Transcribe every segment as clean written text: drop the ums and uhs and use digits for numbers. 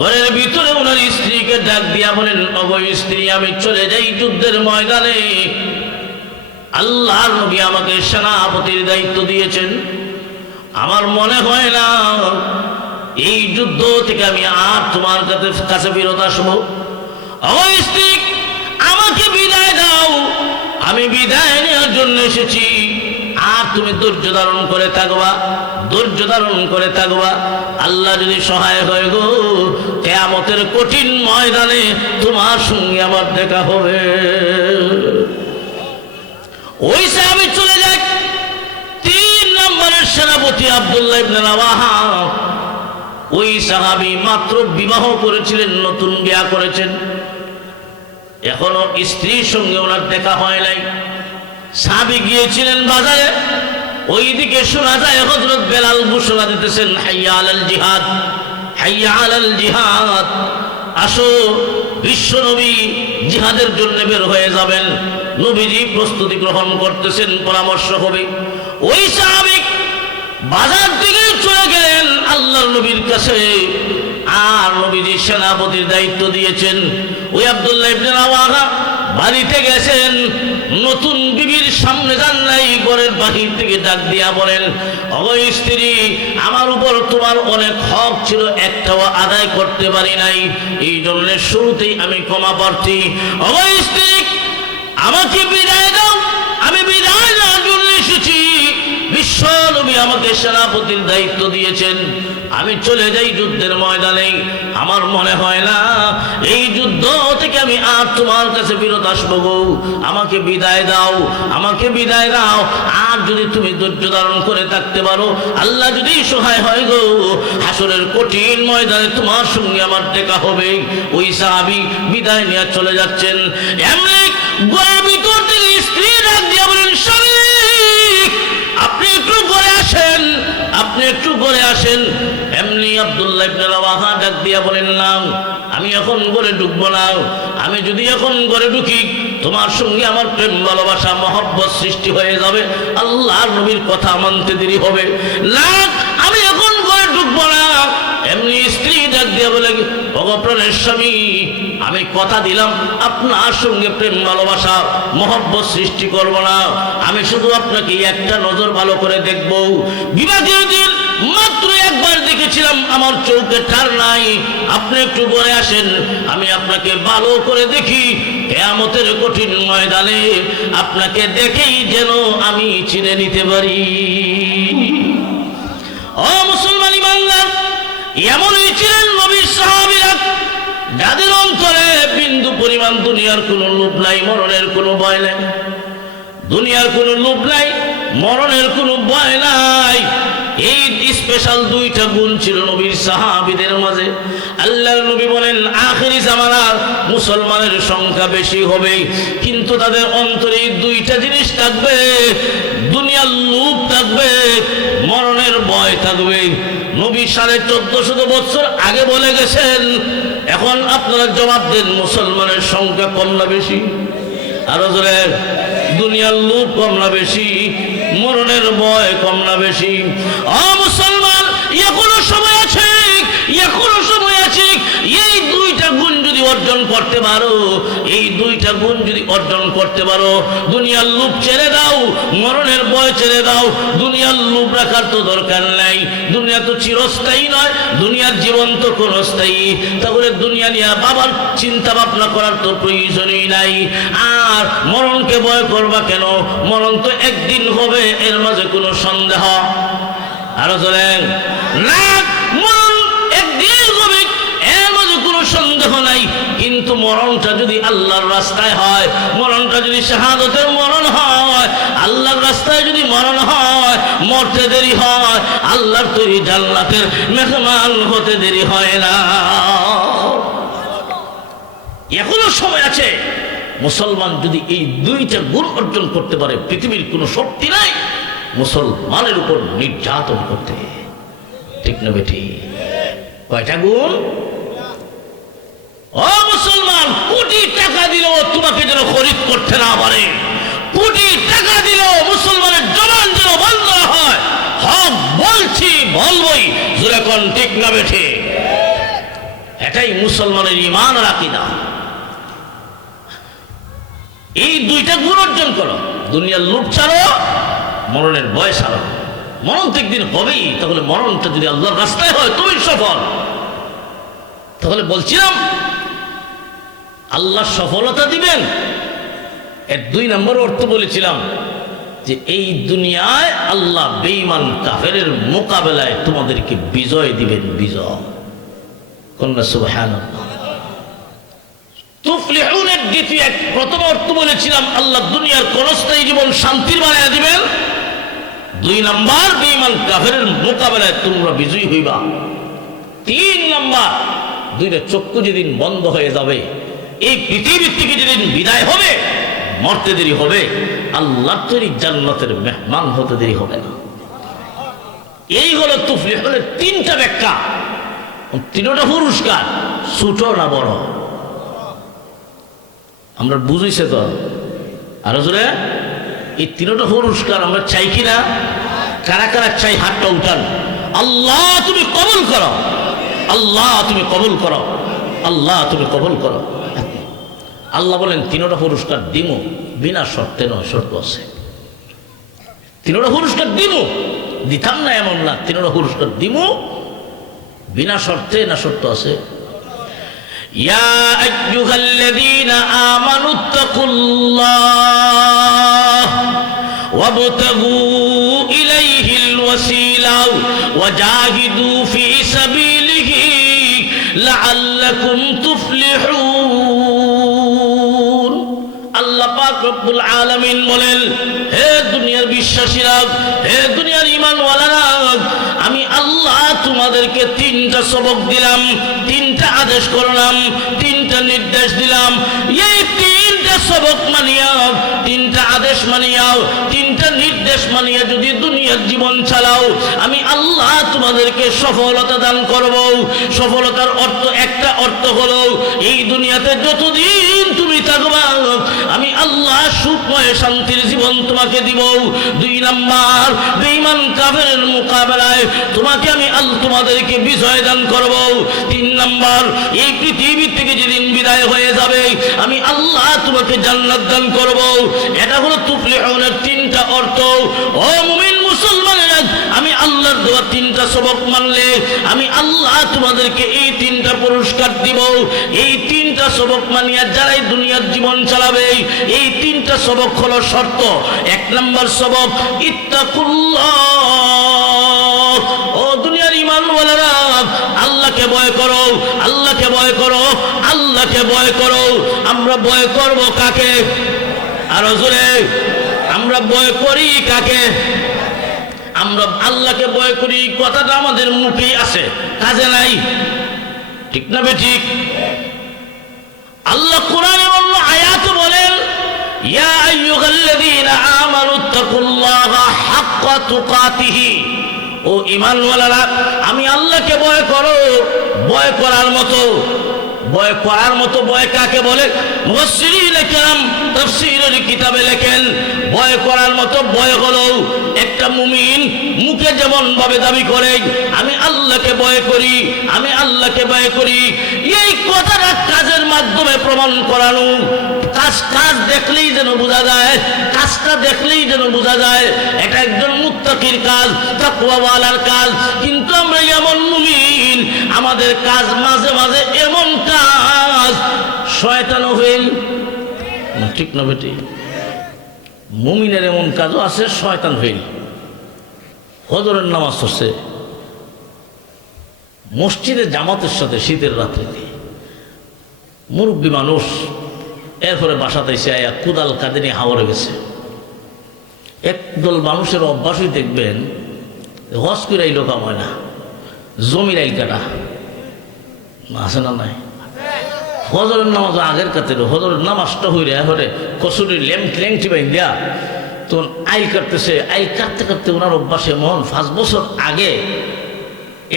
ঘরের ভিতরে ওনার স্ত্রীকে ডাক দিয়া বলেন, ওগো স্ত্রী, আমি চলে যাই যুদ্ধের ময়দানে। আল্লাহর নবী আমাকে সেনাপতির দায়িত্ব দিয়েছেন। আমার মনে হয় না এই যুদ্ধ থেকে আমি আর তোমার কাছে ফেরত আসবো। ওগো স্ত্রী, আমাকে বিদায় দাও, আমি বিদায় নেওয়ার জন্য এসেছি। আর তুমি ধৈর্য ধারণ করে থাকবা, ধৈর্য ধারণ করে থাকবা। আল্লাহ যদি সহায় হয় গো, কিয়ামতের কঠিন ময়দানে তোমার সঙ্গে আমার দেখা হবে। ওই সাহাবী চলে যায়। 3 নম্বরের সেনাপতি আব্দুল্লাহ ইবনে রাওয়াহা। ওই সাহাবী মাত্র বিবাহ করেছিলেন, নতুন বিয়ে করেছেন, এখনো স্ত্রীর সঙ্গে ওনার দেখা হয় নাই। সাহাবী গিয়েছিলেন বাজারে, ওইদিকে শোনা যায় হযরত বেলাল ঘোষণা দিতেছেন, হাইয়া আলাল জিহাদ, হাইয়া আলাল জিহাদ, আসো বিশ্ব নবী জিহাদের জন্য বের হয়ে যাবেন। নবীজি প্রস্তুতি গ্রহণ করতেছেন, পরামর্শ হবে। ওই সাহাবী বাজার থেকে চলে গেলেন আল্লাহর নবীর কাছে। আর নবীজি সেনাপতির দায়িত্ব দিয়েছেন। ওই আব্দুল্লাহ ইবনে রাওয়াহা বাড়িতে গেছেন, নতুন বিবির সামনে যান নাই, ঘরের বাহির থেকে ডাক দিয়া বলেন, ওগো স্ত্রী, আমার উপর তোমার অনেক হক ছিল, একটাও আদায় করতে পারি নাই, এই জন্য শুরুতেই আমি ক্ষমা প্রার্থী। ওগো স্ত্রী, আমাকে বিদায় দাও, আমি বিদায় নেওয়ার জন্য এসেছি। বিশ্ব নবী আমাকে সেনাপতির দায়িত্ব দিয়েছেন, আমি চলে যাই যুদ্ধের ময়দানে। আমার মনে হয় না এই যুদ্ধ থেকে আমি আর তোমার কাছে ফেরত আসবো গো, আমাকে বিদায় দাও, আমাকে বিদায় দাও। আর যদি তুমি ধৈর্য ধারণ করে থাকতে পারো, আল্লাহ যদি সহায় হয় গো, হাসরের কঠিন ময়দানে তোমার সঙ্গে আমার দেখা হবে। ওই সাহাবী বিদায় নিয়ে চলে যাচ্ছেন। এমনি ঘরের ভিতর থেকে স্ত্রী ডাক দিয়া বলেন, স্বামী, আপনি একটু ঘরে আসেন, আপনি একটু ঘরে আসেন। এমনি আব্দুল্লাহ ইবনে রাওয়াহা ডাক দিয়া বলেন, না, আমি এখন ঘরে ঢুকবো না। আমি যদি এখন ঘরে ঢুকি, তোমার সঙ্গে আমার প্রেম ভালোবাসা মহব্বত সৃষ্টি হয়ে যাবে, আল্লাহর নবীর কথা মানতে দেরি হবে। না, আমি এখন ঘরে ঢুকবো না। এমনি স্ত্রী ডাক দিয়া বলে, ওগো প্রাণের স্বামী, আমি কথা দিলাম আপনার সঙ্গে প্রেম ভালোবাসা মহব্বত সৃষ্টি করব না, আমি শুধু আপনাকে একটা নজর ভালো করে দেখবো। বিবাহের দিন মাত্র একবার দেখেছিলাম, আমার চোখে ঠার নাই, আপনি একটু ঘরে আসেন, আমি আপনাকে ভালো করে দেখি। কিয়ামতের কঠিন ময়দানে আপনাকে দেখেই যেন আমি চিনে নিতে পারি। ও মুসলমান ইমানদার, এমনই ছিলেন নবীর সাহাবীরা, যাদের অন্তরে বিন্দু পরিমাণ দুনিয়ার কোনো লোভ নাই, মরণের কোনো ভয় নাই, দুনিয়ার কোনো লোভ নাই, মরণের কোনো ভয় নাই। এই স্পেশাল 2টা গুণ ছিল নবীর সাহাবীদের মাঝে। আল্লাহর নবী বলেন, আখিরি জামানার মুসলমানের সংখ্যা বেশি হবে, কিন্তু তাদের অন্তরে 2টা জিনিস থাকবে, দুনিয়ার লোভ থাকবে, মরণের ভয় থাকবে। নবী 1450 বছর আগে বলে গেছেন। এখন আপনারা জবাব দেন, মুসলমানের সংখ্যা কম না বেশি? আরো জোরে, দুনিয়ার লোভ কম না বেশি? মরণের ভয় কম না বেশি? ও মুসলমান, এখনো সময় আছে, এখনো সময় আছে। এই 2টা গুণ যদি অর্জন করতে পারো, এই 2টা গুণ যদি অর্জন করতে পারো, দুনিয়ার লোভ ছেড়ে দাও, মরণের ভয় ছেড়ে দাও। দুনিয়ার লোভ রাখার তো দরকার নাই, দুনিয়া তো চিরস্থায়ী নয়, দুনিয়ার জীবন তো ক্ষণস্থায়ী। তাহলে দুনিয়া নিয়ে বাবার চিন্তা ভাবনা করার তো প্রয়োজনই নাই। আর মরণকে ভয় করবা কেন? মরণ তো একদিন হবে, এর মাঝে কোনো সন্দেহ? আরো চলেন না, মরণ একদিন হবে, এর মাঝে কোনো সন্দেহ নাই। কিন্তু মরণটা যদি আল্লাহর রাস্তায় হয়, মরণটা যদি শাহাদতের মরণ হয়, আল্লাহর রাস্তায় যদি মরণ হয়, মরতে দেরি হয়, আল্লাহর তৈরি জান্নাতের মেহমান হতে দেরি হয় না। এখনো সময় আছে। মুসলমান যদি এই 2টা গুণ অর্জন করতে পারে, পৃথিবীর কোনো শক্তি নাই মুসলমানের উপর নির্যাতন করতে। ঠিক না বেটি? কয়টা গুণ? ও মুসলমান, কোটি টাকা দিলেও তোমাকে যেন খরিদ করতে না পারে, কোটি টাকা দিলেও মুসলমানের জবান যেন বন্ধ হয়। হক বলছি, বলবই, জোরে কোন? ঠিক না বেটি? এটাই মুসলমানের ঈমান আর আকীদা। এই দুইটা গুণ অর্জন করো, দুনিয়ার লোভ ছাড়ো, মরণের ভয় ছাড়ো। মরণ তো একদিন হবেই, তাহলে মরণটা যদি আল্লাহর রাস্তায় হয় তুমি সফল। তাহলে বলছিলাম আল্লাহ সফলতা দিবেন। এর 2 নম্বর অর্থ বলেছিলাম যে এই দুনিয়ায় আল্লাহ বেঈমান কাফেরের মোকাবেলায় তোমাদেরকে বিজয় দিবেন, বিজয়। কন্যা সুবহানাল্লাহ। তুফলিহুনের দ্বিতীয় প্রথম অর্থ বলেছিলাম আল্লাহ দুনিয়ার ক্ষণস্থায়ী জীবন শান্তির বানায়া দিবেন। 2 নম্বর বেঈমান কাফেরের মোকাবেলায় তোমরা বিজয়ী হইবা। 3 নম্বর, 2টা চক্ষু যেদিন বন্ধ হয়ে যাবে, এই পৃথিবী থেকে যেদিন বিদায় হবে, মরতে দেরি হবে, আল্লাহর তৈরি জান্নাতের মেহমান হতে দেরি হবে না। এই হলো তুফলিহুনের 3টা ব্যাখ্যা। 3টা পুরস্কার, ছোট না বড়? আমরা বুঝেছে তো আরো জোরে। এই 3টা পুরস্কার আমরা চাই কিনা? কারা কারা চাই হাতটা উঠান। আল্লাহ তুমি কবুল করো, আল্লাহ তুমি কবুল করো, আল্লাহ তুমি কবুল করো। আল্লাহ বলেন 3টা পুরস্কার দিমু, বিনা শর্তে নয়, শর্ত আছে। 3টা পুরস্কার দিমু, দিতাম না এমন না, 3টা পুরস্কার দিমু বিনা শর্তে, না শর্ত আছে? ইয়া আইয়ুহাল্লাযীনা আমানুত্তাকুল্লাহ ওয়াবতাগু ইলাইহিল ওয়াসিলা ওয়াজাহিদু ফি সাবিলিহি লাআল্লাকুম তুফলিহুন। আল্লাহ পাক রব্বুল আলামিন বলেন, হে দুনিয়ার বিশ্বাসীরা, হে দুনিয়ার ঈমানওয়ালারা, আমি আল্লাহ তোমাদেরকে 3টা সবক দিলাম, 3টা আদেশ করলাম, 3টা নির্দেশ দিলাম। এই 3টা সবক মানিয়া, 3টা আদেশ মানিয়া, 3টা নির্দেশ মানিয়া যদি দুনিয়ার জীবন চালাও, আমি আল্লাহ তোমাদেরকে সফলতা দান করব। সফলতার অর্থ, একটা অর্থ হলো এই দুনিয়াতে যতদিন তুমি থাকবা আমি আল্লাহ সুখময় শান্তির জীবন তোমাকে দিব। 2 নম্বর, বেঈমান কাফেরের মোকাবেলায় তোমাকে আমি তোমাদেরকে বিজয় দান করব। 3 নম্বর, এই পৃথিবী থেকে যেদিন বিদায় হয়ে যাবে আমি আল্লাহ তোমাকে জান্নাত দান করব। এটা হলো তুফলিহুনের 3টা অর্থ। ও মুমিন মুসলমানেরা, আমি আল্লাহর দেওয়া 3টা সবক মানলে আমি আল্লাহ তোমাদেরকে এই 3টা পুরস্কার দিব। এই 3টা সবক মানিয়া যারাই দুনিয়ার জীবন চালাবে, এই 3টা সবক হলো শর্ত। 1 নম্বর সবক, ইত্তাকুল্লাহ। ও দুনিয়ার ঈমানওয়ালারা, আল্লাহকে ভয় করো, আল্লাহকে ভয় করো, আল্লাহকে ভয় করো। আমরা ভয় করব কাকে? আরো জোরে, আমরা ভয় করি কাকে? আমরা আল্লাহকে ভয় করি, কথাটা আমাদের মুখেই আছে, কাজে নাই, ঠিক না বেঠিক? আল্লাহ কোরআনে অন্য আয়াতে বলেন, ইয়া আইয়ুহাল্লাযীনা আমানুত্তাকুল্লাহা হাক্কা তুকাতিহি। ও ঈমানওয়ালারা, আমি আল্লাহকে ভয় করো, ভয় করার মতো। ভয় করার মতো ভয় কাকে বলে? মুফাসসিরিন কিরাম তাফসীরের কিতাবে লেখেন, ভয় করার মতো ভয় হলো একটা মুমিন মুখে যেমন ভাবে দাবি করে আমি আল্লাহকে ভয় করি, আমি আল্লাহকে ভয় করি, এই কথাটা কাজের মাধ্যমে প্রমাণ করানো। কাজ দেখলেই যেন বোঝা যায়, কাজটা দেখলেই যেন বোঝা যায় এটা একজন মুত্তাকির কাজ, তাকওয়াওয়ালার কাজ। কিন্তু আমরা এমন মুমিন, আমাদের কাজ মাঝে মাঝে এমন কাজ শয়তানও হইল, ঠিক না বেটি? মুমিনের এমন কাজও আছে শয়তান হইল। ফজরের নামাজ হচ্ছে মসজিদে জামাতের সাথে শীতের রাত্রিতে, মুরব্বী মানুষ, এরপরে বাসাতে এসে আয়া কুদাল কাঁদে নিয়ে হাওড়ে গেছে। একদল মানুষের অভ্যাসই দেখবেন হজ করে আইলো কাম হয় না, জমির আইল কাটা আছে না নাই? ফজরের নামাজ আগের কাতে, ফজরের নামাজটা হইলে এরপরে কসুরি ল্যাংটি বাইন দেয়া তখন আইল কাটতেছে। আইল কাটতে কাটতে ওনার অভ্যাস এমন, 5 বছর আগে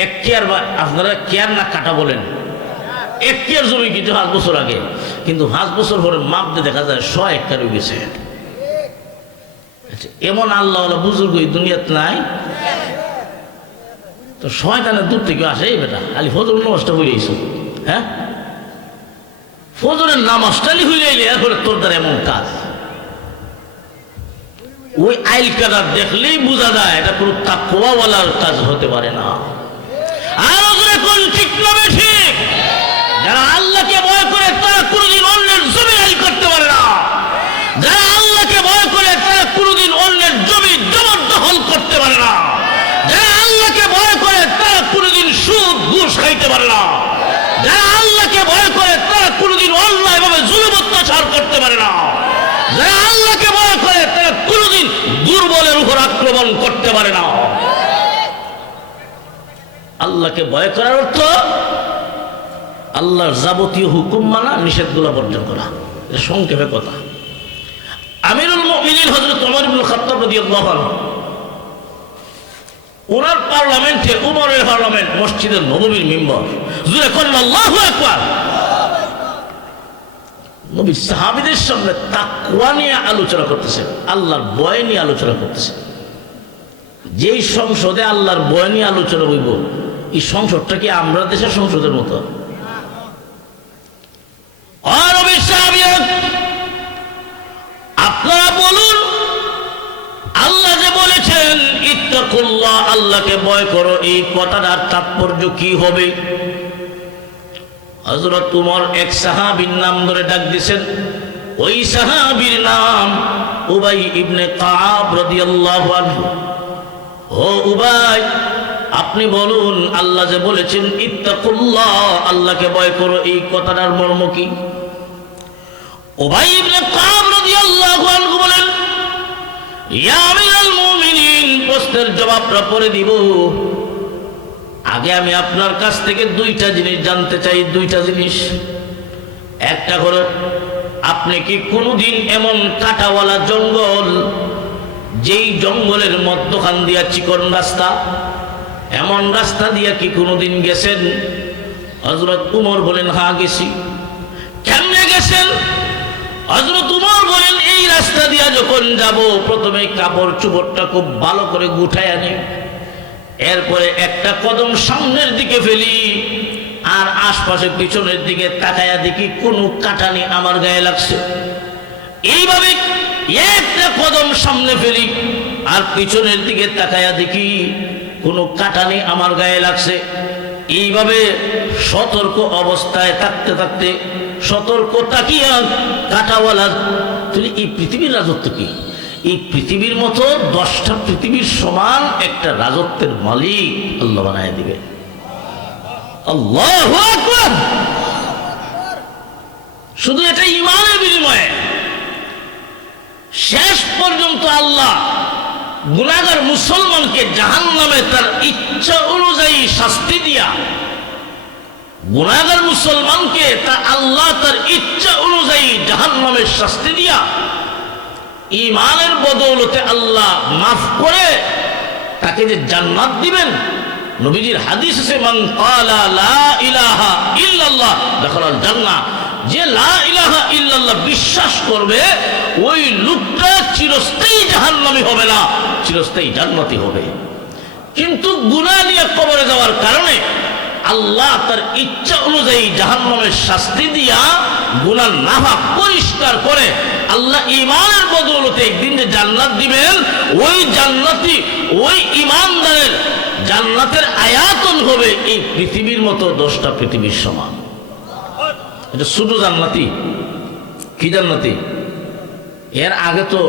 1 কেয়ার, বা আপনারা কেয়ার না কাটা বলেন, 1 কেয়ার জমি কিন্তু 5 বছর আগে, কিন্তু 5 বছর পরে মাপ দিয়ে দেখা যায় 100 হেক্টর হয়ে গেছে। এমন আল্লাহ বুজুর্গ এই দুনিয়াতে নাই। তো শয়তানের দূর থেকে আসে, এই বেটা আলি ফজর নষ্ট হয়ে গেছে, হ্যাঁ, ফজরের নামাজটালি হইলে এরপরে তোর দ্বারা এমন কাজ, ওই আইল কাদার দেখলেই বোঝা যায় এটা কোনো তাকওয়াওয়ালার কাজ হতে পারে না। আর ওদের কোন ঠিক না ঠিক, যারা আল্লাহকে ভয় করে তারা কোনোদিন অন্যের জমি আইল করতে পারে না। যারা আল্লাহকে ভয় করে তারা কোনোদিন অন্যের জমি জবরদখল করতে পারে না। যারা আল্লাহকে ভয় করে তারা কোনোদিন সুদ ঘুষ খাইতে পারে না। যারা আল্লাহকে ভয় করে তারা কোনোদিন অন্যায়ভাবে জুলুম অত্যাচার করতে পারে না। যারা আল্লাহকে ভয় করে তারা কোনোদিন দুর্বলের উপর আক্রমণ করতে পারে না। আল্লাহকে ভয় করার অর্থ আল্লাহর যাবতীয় হুকুম মানা, নিষেধগুলো বর্জন করা। সংক্ষেপে কথা, আমিরুল মুমিনিন হযরত ওমর ইবনে খাত্তাব রাদিয়াল্লাহু আনহু, ওনার পার্লামেন্টে, উমরের পার্লামেন্ট, মসজিদের নববীর মিম্বর, জুরে করেন আল্লাহু আকবার। নবী সাহাবীদের সামনে তাকওয়া নিয়ে আলোচনা করতেছেন, আল্লাহর ভয় নিয়ে আলোচনা করতেছেন। যেই সংসদে আল্লাহর ভয় নিয়ে আলোচনা হইব, এই সংসদটা কি আমরা দেশের সংসদের মতো? আপনারা বলুন, আল্লাহ যে বলেছেন ইত্তাকুল্লাহ, আল্লাহকে ভয় করো, এই কথাটার তাৎপর্য কি হবে? হযরত উমর এক সাহাবীর নাম ধরে ডাক দিয়েছেন। ওই সাহাবীর নাম উবাই ইবনে কাব রাদিয়াল্লাহু আনহু। ও উবাই, আপনি বলুন, আল্লাহ যে বলেছেন ইত্তাকুল্লাহ, আল্লাহকে ভয় করো, এই কথাটার মর্ম কি? উবাই ইবনে কাব রাদিয়াল্লাহু আনহু বলেন, ইয়া আমিরুল মুমিনিন, প্রশ্নের জবাবটা পরে দিব। আগে আমি আপনার কাছ থেকে দুইটা জিনিস জানতে চাই, দুইটা জিনিস। একটা হলো, আপনি কি কোনোদিন এমন কাঁটাওয়ালা জঙ্গল, যেই জঙ্গলের মধ্যখান দিয়া চিকন রাস্তা, এমন রাস্তা দিয়া কি কোনোদিন গেছেন? হযরত উমর বলেন, হ্যাঁ গেছি। কেমনে গেছেন? হযরত উমর বলেন, এই রাস্তা দিয়া যখন যাব, প্রথমে কাপড় চোপড়টা খুব ভালো করে গুটায় আনি, এরপরে একটা কদম সামনের দিকে ফেলি, আর আশপাশে পিছনের দিকে তাকায়া দেখি কোনো কাঁটানি আমার গায়ে লাগছে। এইভাবে একটা কদম সামনে ফেলি, আর পিছনের দিকে তাকায়া দেখি কোনো কাঁটানি আমার গায়ে লাগছে। এইভাবে সতর্ক অবস্থায় থাকতে থাকতে, সতর্ক তাকিয়া কাঁটাওয়ালা, তুই এই পৃথিবীর রাজত্ব কি? এই পৃথিবীর মতো 10টা পৃথিবীর সমান একটা রাজত্বের মালিক আল্লাহ বানায় দিবে। আল্লাহু আকবার। শুধু এটা ঈমানের বিনিময়ে। শেষ পর্যন্ত আল্লাহ গুনাহগার মুসলমানকে জাহান্নামে তার ইচ্ছা অনুযায়ী শাস্তি দিয়া, গুনাহগার মুসলমানকে তা আল্লাহ তার ইচ্ছা অনুযায়ী জাহান্নামের শাস্তি দিয়া, ঈমানের বদৌলতে আল্লাহ মাফ করে তাকে যে জান্নাত দিবেন। নবীজির হাদিস আছে, মান ক্বালা লা ইলাহা ইল্লাল্লাহ দাখালাল জান্নাহ, যে লা ইলাহা ইল্লাল্লাহ বিশ্বাস করবে, ওই লোকটা চিরস্থায়ী জাহান্নামী হবে না, চিরস্থায়ী জান্নাতি হবে। কিন্তু গুনাহ নিয়ে কবরে যাওয়ার কারণে আল্লাহ তার ইচ্ছা অনুযায়ী জাহান্নামের শাস্তি দিয়া গুনাহ নাফা পরিষ্কার করে আল্লাহ ঈমানের বদৌলতে একদিন যে জান্নাত দিবেন, ওই জান্নাতি, ওই ঈমানদারের জান্নাতের আয়াতন হবে এই পৃথিবীর মতো 10টা পৃথিবীর সমান। এটা শুধু জান্নাতি। কি জান্নাতি? এর আগে তো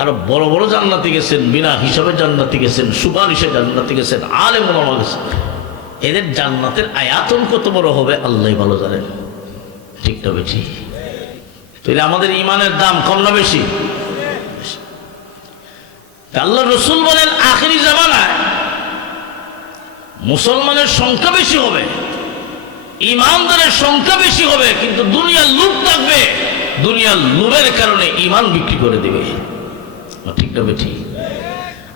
আরো বড় বড় জান্নাতি গেছেন, বিনা হিসাবে জান্নাতি গেছেন, সুপারিশে জান্নাতি গেছেন, আলেম ওলামা গেছেন। এদের জান্নাতের আয়াতন কত বড় হবে আল্লাহ ভালো জানেন। ঠিক না বেশি? তাহলে আমাদের ঈমানের দাম কম না বেশি? আল্লাহ রসুল বলেন, আখিরি জামানায় মুসলমানের সংখ্যা বেশি হবে, ঈমানদারের সংখ্যা বেশি হবে, কিন্তু দুনিয়ার লোভ থাকবে। দুনিয়ার লোভের কারণে ঈমান বিক্রি করে দিবে। ঠিক না বেশি?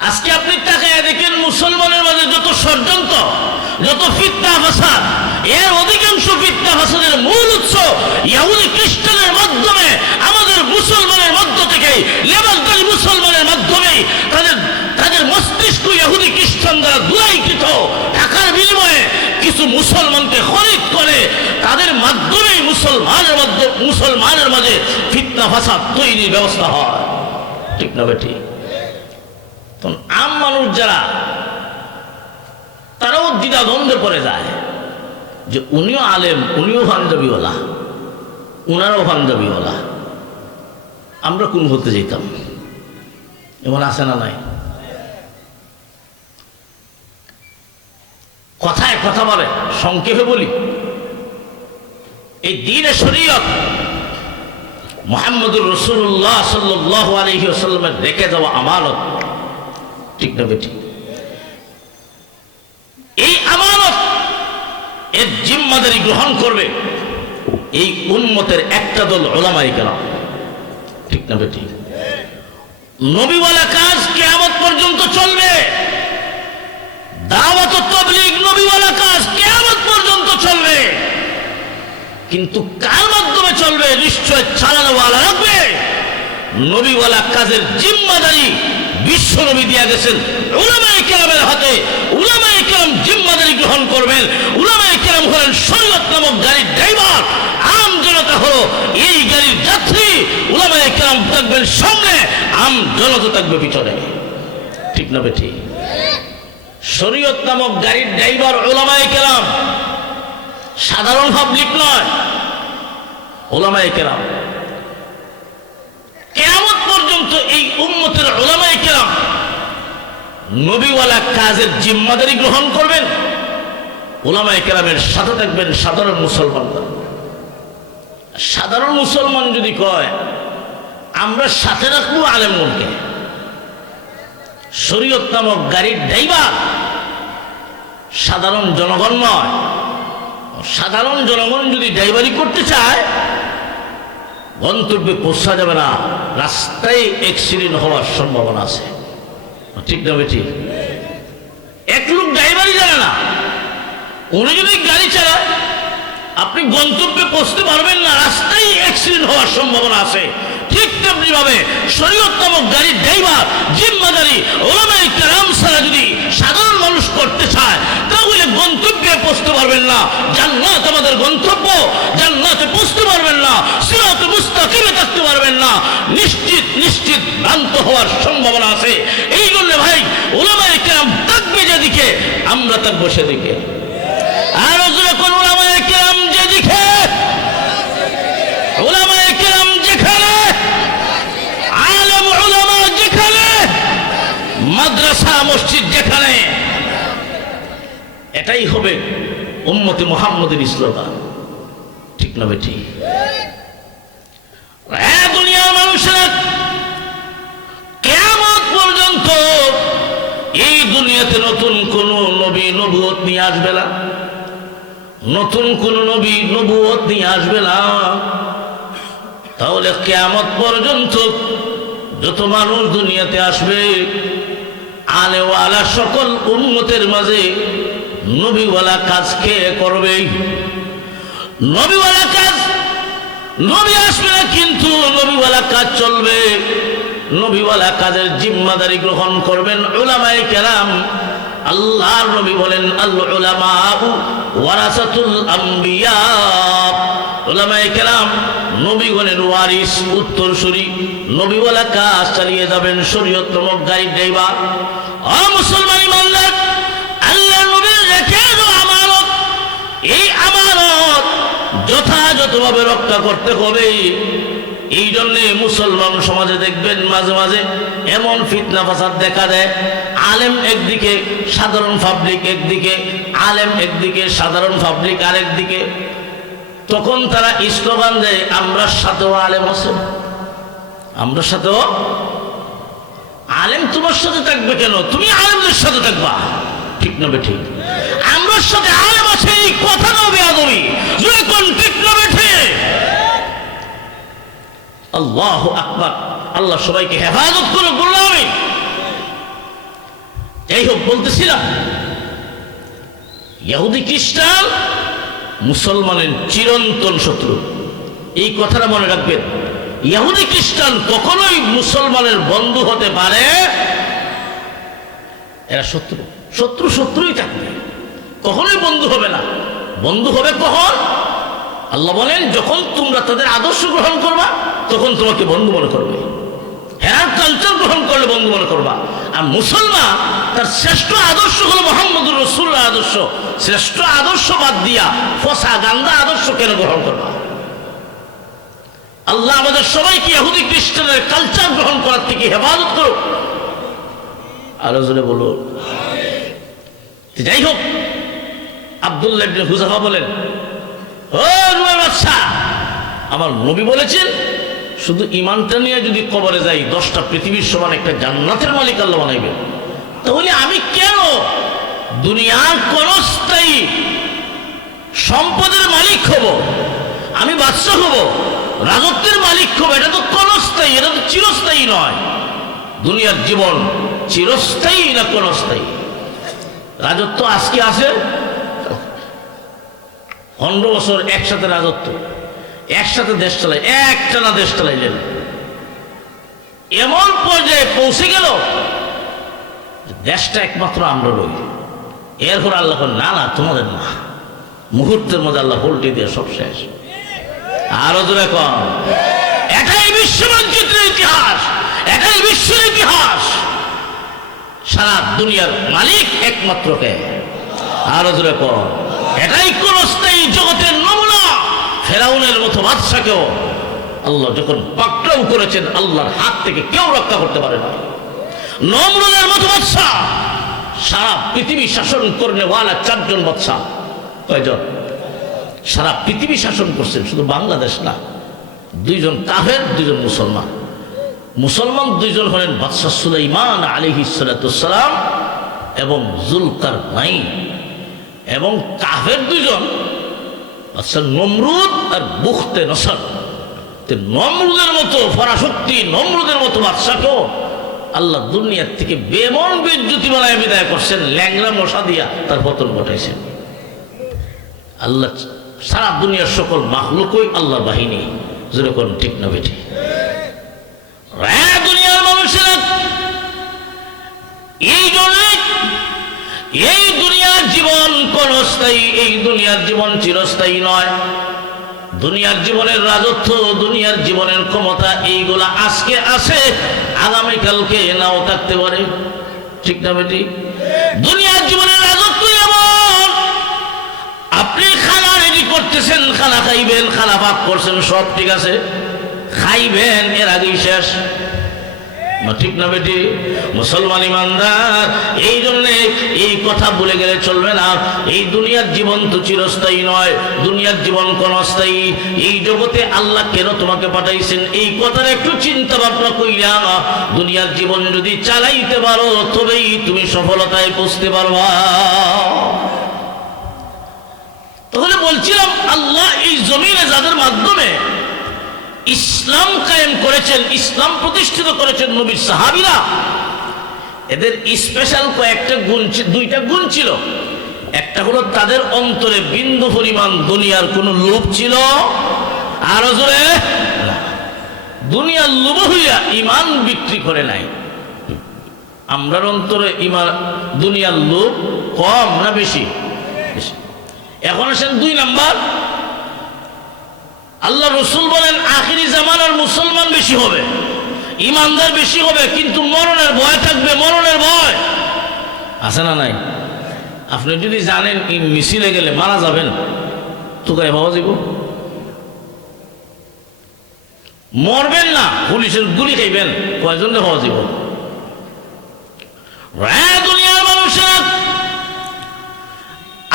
আজকে আপনি তাকায় দেখেন, মুসলমানের মাঝে যত ষড়যন্ত্র, যত ফিতনা ফাসাদ, এর অধিকাংশ ফিতনা ফাসাদের মূল উৎস ইহুদি খ্রিস্টানের মাধ্যমে, আমাদের মুসলমানের মধ্য থেকে, লেবাসদারি মুসলমানের মাধ্যমে তাদের মস্তিষ্ক ইহুদি খ্রিস্টান দ্বারা দুরাইকৃত। টাকার বিনিময়ে কিছু মুসলমানকে খরিদ করে তাদের মাধ্যমেই মুসলমানের মাঝে ফিতনা ফাসাদ তৈরির ব্যবস্থা হয়। ঠিক না বেটি? তখন আম মানুষ যারা, তারাও দ্বিধাদ্বন্দ্বে পড়ে যায় যে উনিও আলেম, উনিও পাঞ্জাবিওয়ালা, উনারাও পাঞ্জাবিওয়ালা, আমরা কোন হতে যেতাম? এমন আছে না নাই? কথায় কথা বলে, সংক্ষেপে বলি, এই দ্বীনে শরীয়ত মুহাম্মদুর রাসূলুল্লাহ সাল্লাল্লাহু আলাইহি ওয়াসাল্লামের রেখে যাওয়া আমানত। ঠিক না বেটি? এই আমানত এর জিম্মাদারি গ্রহণ করবে এই উম্মতের একটা দল উলামায়ে কেরাম। ঠিক না বেটি? নবীওয়ালা কাজ কিয়ামত পর্যন্ত চলবে, দাওয়াত ও তাবলীগ নবীওয়ালা কাজ কিয়ামত পর্যন্ত চলবে, কিন্তু কার মাধ্যমে চলবে? নিশ্চয় চালানোওয়ালা রাখবে। নবীওয়ালা কাজের জিম্মাদারি বিশ্ব নবী দিয়া গেছেন উলামায়ে কেরামের হাতে। উলামায়ে কেরাম জিম্মাদারি গ্রহণ করবেন। উলামায়ে কেরাম হলেন শরীয়ত নামক গাড়ির ড্রাইভার, আম জনতা হলো এই গাড়ির যাত্রী। উলামায়ে কেরাম থাকবেন সামনে, আম জনতা থাকবে পিছনে। ঠিক না বেটি? শরীয়ত নামক গাড়ির ড্রাইভার উলামায়ে কেরাম, সাধারণ পাবলিক নয়, উলামায়ে কেরাম। কিয়ামত পর্যন্ত এই উম্মতের উলামায়ে কেরাম নবীওয়ালা কাজের জিম্মাদারি গ্রহণ করবেন। উলামায়ে কেরামের সাথে থাকবেন সাধারণ মুসলমানরা। সাধারণ মুসলমান যদি কয় আমরা সাথে রাখবো আলেমগণকে, শরীয়ত নামক গাড়ির ড্রাইভার সাধারণ জনগণ নয়। সাধারণ জনগণ যদি ড্রাইভারি করতে চায়, গন্তব্যে পৌঁছা যাবে না, রাস্তায় অ্যাক্সিডেন্ট হওয়ার সম্ভাবনা আছে। ঠিক না বেটি? এক লোক ড্রাইভারি জানে না, উনি যদি গাড়ি চালায় আপনি গন্তব্যে পৌঁছতে পারবেন না, রাস্তায় অ্যাক্সিডেন্ট হওয়ার সম্ভাবনা আছে। ঠিক তেমনি ভাবে শরীয়ত নামক গাড়ির ড্রাইভার জিম্মাদারি উলামায়ে কেরাম ছাড়া যদি সাধারণ মানুষ করতে চায়, তাহলে গন্তব্যে পৌঁছতে পারবেন না। জান্নাত আমাদের গন্তব্য, জান্নাতে পৌঁছতে পারবেন না, সিরাতে মুস্তাকিমে থাকতে পারবেন না, নিশ্চিত ভ্রান্ত হওয়ার সম্ভাবনা আছে। এই জন্য ভাই উলামায়ে কেরাম থাকবে যেদিকে, আমরা থাকবো সেদিকে। আর যখন উলামায়ে কেরাম যেদিকে, উলামায়ে কেরাম যেখানে, আলেম উলামা যেখানে, মাদ্রাসা মসজিদ যেখানে, এটাই হবে উম্মতে মুহাম্মদের স্লোগান। ঠিক না বেটি? দুনিয়ার মানুষেরা কিয়ামত পর্যন্ত এই দুনিয়াতে নতুন কোন নবী নবুয়ত নিয়ে আসবে না, নতুন কোন নবী নবুয়ত নিয়ে আসবে না। তাহলে কিয়ামত পর্যন্ত যত মানুষ দুনিয়াতে আসবে, আলেওয়ালা সকল উম্মতের মাঝে নবীওয়ালা কাজ কে করবে? নবীওয়ালা কাজ, নবী আসবে না কিন্তু নবীওয়ালা কাজ চলবে। নবীওয়ালা কাজের জিম্মাদারি গ্রহণ করবেন উলামায়ে কেরাম। আল্লাহর নবী বলেন আল উলামাউ ওয়ারাসাতুল আম্বিয়া। উলামায়ে কেরাম নবীগণের ওয়ারিস, উত্তরসূরি। নবীওয়ালা কাজ চালিয়ে যাবেন শরীয়ত নামক গাড়ির ড্রাইভার। মুসলমান ইমানদার, আল্লাহর নবীর রেখে যাওয়া আমানত, এই আমানত যথাযথভাবে রক্ষা করতে হবে। এই জন্যে মুসলমান সমাজে দেখবেন মাঝে মাঝে এমন ফিতনা ফাসাদ দেখা দেয়, আলেম একদিকে, সাধারণ পাবলিক একদিকে, আলেম একদিকে, সাধারণ পাবলিক আরেকদিকে। তখন তারা স্লোগান দেয় আমরা সাথেও আলেম আছে, আমরা সাথেও আলেম। তোমার সাথে থাকবে কেন? তুমি আলেমদের সাথে থাকবা। ঠিক না বেঠিক? আমার সাথে আলেম আছে এই কথা না বেয়াদবি, যখন ঠিক না বেঠে। আল্লাহু আকবার। আল্লাহ সবাইকে হেফাজত করে বললাম। আমি যাই হোক বলতেছিলাম, ইহুদি খ্রিস্টান মুসলমানের চিরন্তন শত্রু। এই কথাটা মনে রাখবেন, ইহুদি খ্রিস্টান কখনোই মুসলমানের বন্ধু হতে পারে, এরা শত্রু। শত্রুই থাকবে, কখনোই বন্ধু হবে না। বন্ধু হবে কখন? আল্লাহ বলেন যখন তোমরা তাদের আদর্শ গ্রহণ করবা তখন তোমাকে বন্ধু মনে করবে, হ্যাঁ কালচার গ্রহণ করলে বন্ধু মনে করবা। আর মুসলমান তার শ্রেষ্ঠ আদর্শ হলো মুহাম্মদুর রাসূলুল্লাহ আদর্শ। শ্রেষ্ঠ আদর্শ বাদ দিয়া ফসা গান্দা আদর্শ কেন গ্রহণ করবা? আল্লাহ আমাদের সবাইকে ইহুদি খ্রিস্টানের কালচার গ্রহণ করার থেকে হেফাজত করুক। আরো জোরে বলো। যাই হোক, আব্দুল্লাহ ইবনে হুযাফা বলেন, ও নবী বাদশা, আমার নবী বলেছেন শুধু ইমানটা নিয়ে যদি কবরে যাই 10টা পৃথিবীর সমান একটা জান্নাতের মালিক আল্লাহ বানাইবে। তাহলে আমি কেন দুনিয়ার ক্ষণস্থায়ী সম্পদের মালিক হব? আমি বাদশা হব, রাজত্বের মালিক হব, এটা তো ক্ষণস্থায়ী, এটা তো চিরস্থায়ী নয়। দুনিয়ার জীবন চিরস্থায়ী না ক্ষণস্থায়ী? রাজত্ব আজকে আছে, 15 বছর একসাথে রাজত্ব, একসাথে দেশ চালাই, একটানা দেশ চালাইলেন, এমন পর্যায়ে পৌঁছে গেল দেশটা একমাত্র আমরা রই। এরপর আল্লাহ না না তোমাদের না, মুহূর্তের মধ্যে আল্লাহ পল্টি দিয়ে সব শেষ। আরো জোরে কম। এটাই বিশ্ব মানচিত্রের ইতিহাস, এটাই বিশ্বের ইতিহাস। সারা দুনিয়ার মালিক একমাত্র কে? আরো জোরে কম। এটাই ক্ষণস্থায়ী জগতের নমুনা। ফেরাউনের মতো বাদশাকেও আল্লাহ যখন পাকড়াও করেছেন, আল্লাহর হাত থেকে কেউ রক্ষা করতে পারে না। নমরুদের মতো বাদশা, সারা পৃথিবী শাসন করনে ওয়ালা 4 জন বাদশা। কয়জন? সারা পৃথিবী শাসন করছেন, শুধু বাংলাদেশ না। 2 জন কাফের, 2 জন মুসলমান। মুসলমান 2 জন হলেন বাদশা সুলাইমান আলাইহিস সালাতুস সালাম এবং যুলকারনাইন, এবং কাফের 2 জন বাদশা নমরুদ আর বুখতে নসর। নমরুদের মতো পরাশক্তি, নমরুদের মতো বাদশাকেও আল্লাহ দুনিয়ার থেকে বেমন বেজ্জতি বানায় বিদায় করছেন, ল্যাংরা মশা দিয়া তার পতন ঘটাইছেন। আল্লাহ সারা দুনিয়ার সকল মাখলুকই আল্লাহর বাহিনী। যেরকম ঠিক না বেঠি? দুনিয়ার মানুষেরা এই জন্য এই দুনিয়ার জীবন ক্ষণস্থায়ী, এই দুনিয়ার জীবন চিরস্থায়ী নয়। দুনিয়ার জীবনের রাজত্ব, দুনিয়ার জীবনের ক্ষমতা, এইগুলা আজকে আছে, আগামীকালকে নাও থাকতে পারে। ঠিক না বেটি? দুনিয়ার জীবনের রাজত্ব এমন, আপনি খানা রেডি করতেছেন, খানা খাইবেন, খানা পাক করছেন, সব ঠিক আছে, খাইবেন, এর আগেই শেষ। ঠিক না বেটি? মুসলমান ইমানদার, এই জন্যে এই কথা বলে গেলে চলবে না। এই দুনিয়ার জীবন তো চিরস্থায়ী নয়, দুনিয়ার জীবন ক্ষণস্থায়ী। এই জগতে আল্লাহ কেন তোমাকে পাঠাইছেন, এই কথার একটু চিন্তা ভাবনা কইরা দুনিয়ার জীবন যদি চালাইতে পারো, তবেই তুমি সফলতায় পৌঁছতে পারবা। তাহলে বলছিলাম, আল্লাহ এই জমিনে যাদের মাধ্যমে ইসলাম কায়েম করেছেন, ইসলাম প্রতিষ্ঠিত করেছেন নবীর সাহাবীরা, এদের স্পেশাল কয়েকটা গুণ, 2টা গুণ ছিল। একটা হলো তাদের অন্তরে বিন্দু পরিমাণ দুনিয়ার কোনো লোভ ছিল। আরো জোরে, দুনিয়ার লোভ হইয়া ইমান বিক্রি করে নাই। আমরার অন্তরে ইমান, দুনিয়ার লোভ কম না বেশি? এখন আসেন 2 নাম্বার। আল্লাহ রসুল বলেন আখিরি জামানার মুসলমান বেশি হবে, ইমানদার বেশি হবে, কিন্তু মরণের ভয় থাকবে। মরণের ভয় আছে না নাই? আপনি যদি জানেন কি মিছিলে গেলে মারা যাবেন, তো গায়ে ভাবা যাব, মরবেন না, পুলিশের গুলি খাইবেন, কয়জন হওয়া যাব? দুনিয়ার মানুষের